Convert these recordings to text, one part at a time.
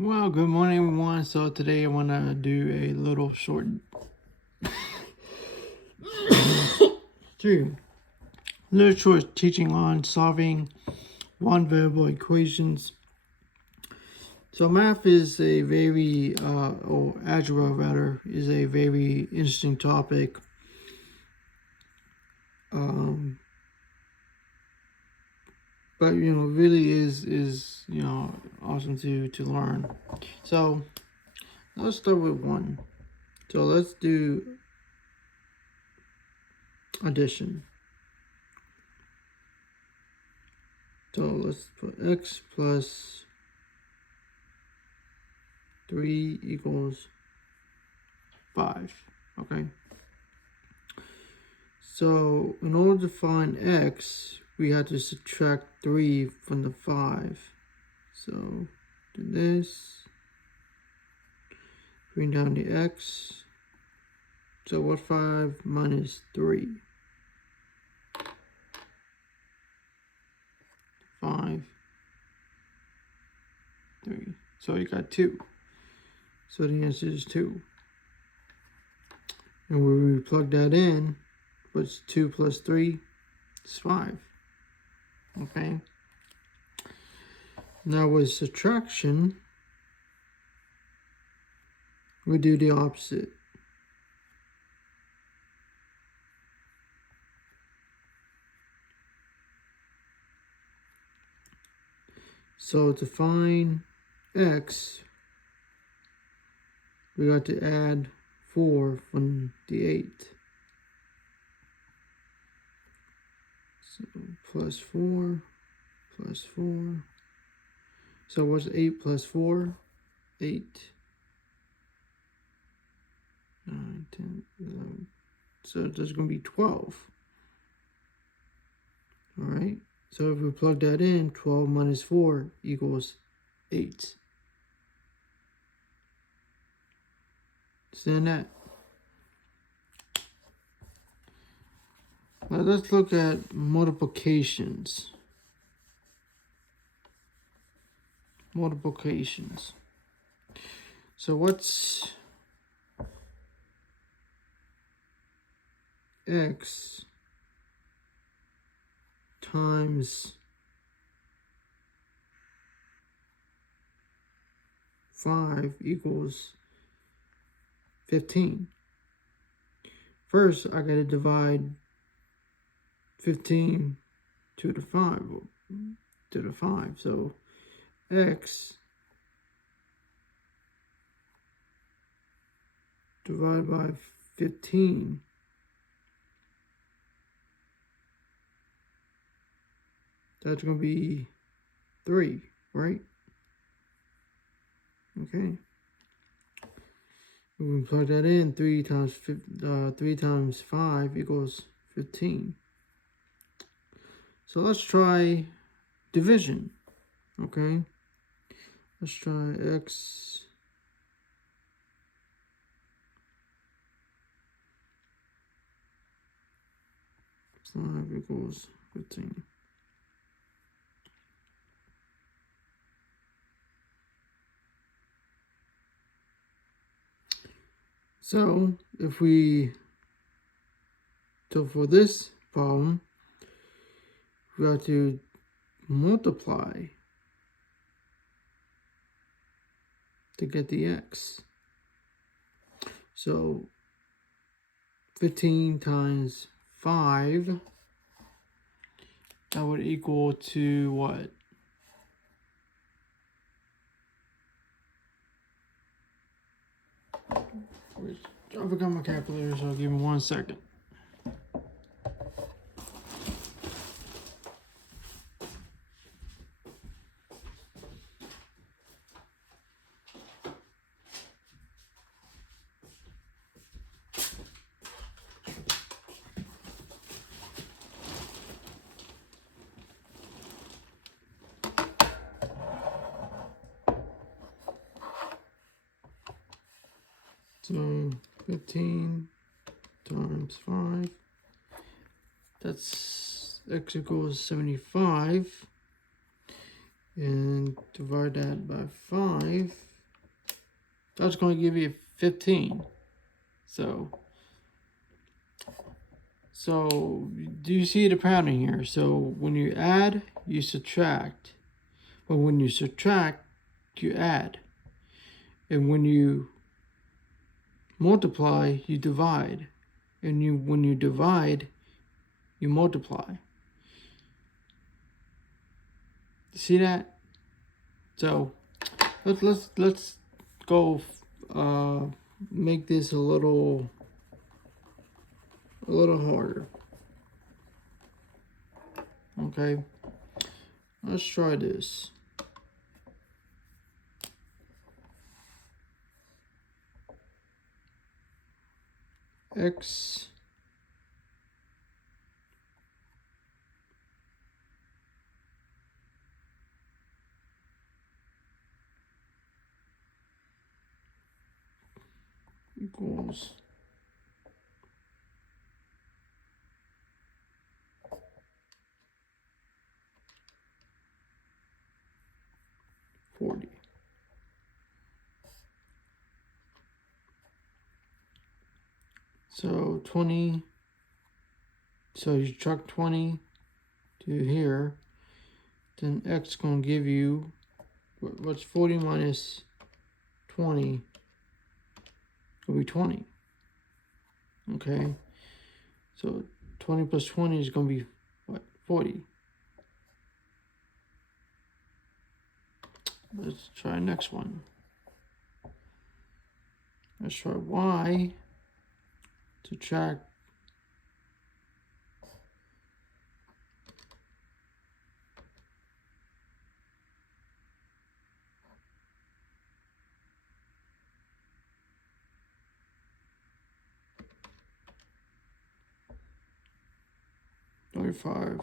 Well, good morning, everyone. So today I want to do a little short, teaching on solving one variable equations. So math is a very, or algebra rather, is a very interesting topic. But really is awesome to learn. So let's start with one. So let's do addition. So let's put x plus 3 equals 5. Okay. So in order to find x, we have to subtract 3 from the 5. So do this. Bring down the x. So what's 5 minus 3? 5, 3. So you got 2. So the answer is 2. And when we plug that in, what's 2 plus 3? It's 5. Okay. Now with subtraction, we do the opposite. So to find x, we got to add 4 from the 8. So plus 4, plus 4. So what's 8 plus 4? 8, 9, 10, 11. So there's going to be 12. Alright, so if we plug that in, 12 minus 4 equals 8. Understand that? Now let's look at multiplications. Multiplications. So what's x times 5 equals 15. First, I gotta divide 15 to the 5. So x divided by 15 that's gonna be 3, right? Okay. We can plug that in. 3 times 5 equals 15. So let's try division. Okay. Let's try x plus 5 equals 15. So for this problem, we have to multiply to get the x. So 15 times 5, that would equal to what? I forgot my calculator, so give me 1 second. So 15 times 5, that's x equals 75. and divide that by 5, that's going to give you 15. So do you see the pattern here? So when you add, you subtract. But when you subtract, you add. And when you multiply, you divide. And when you divide, you multiply. See that? So let's go make this a little harder. Okay, let's try this. X equals 40. So 20, so you subtract 20 to here, then X gonna give you, what's 40 minus 20? Will be 20. Okay, so 20 plus 20 is gonna be what? 40. Let's try next one. Let's try Y. Subtract 25.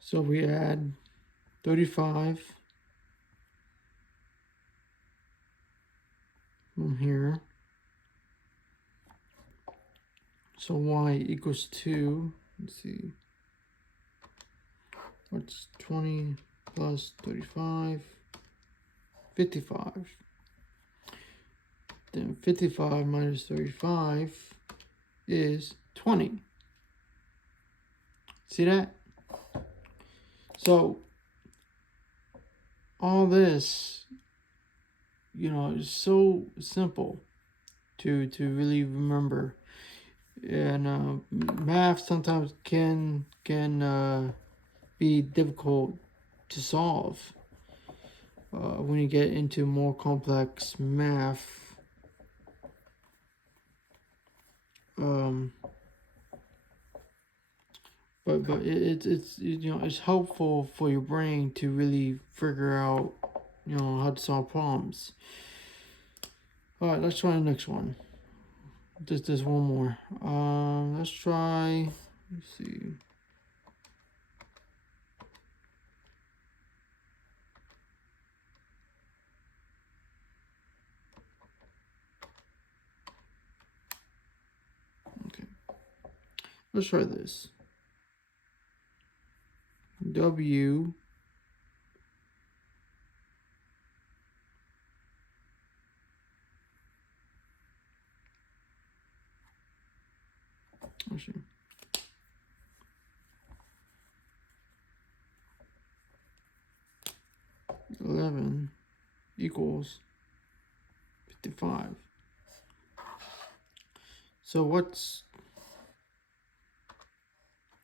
So we add 35 from here. So Y equals 2. Let's see. What's 20 plus 35? 55. Then 55 minus 35 is 20. See that? So all this, is so simple to really remember. And math sometimes can be difficult to solve when you get into more complex math. But it's helpful for your brain to really figure out how to solve problems. All right, let's try the next one. There's one more. Let's try. Let's see. Okay. Let's try this. W actually 11 equals 55. So what's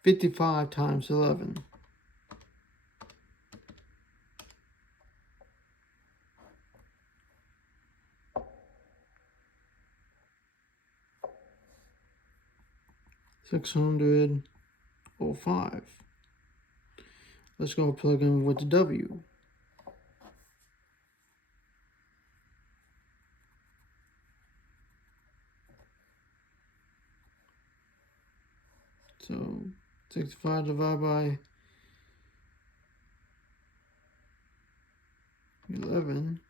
55 times 11? $605. Let's go plug in with the W. So 65 divided by 11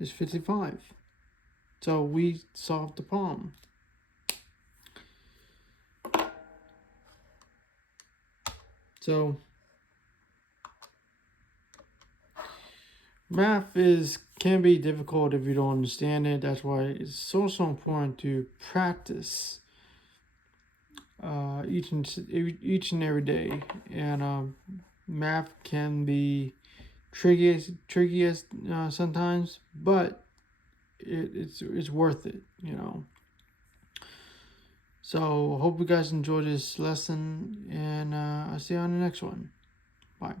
is 55. So we solved the problem. So math can be difficult if you don't understand it. That's why it's so important to practice each and every day. And math can be tricky sometimes, but it's worth it, you know. So hope you guys enjoyed this lesson, and I'll see you on the next one. Bye.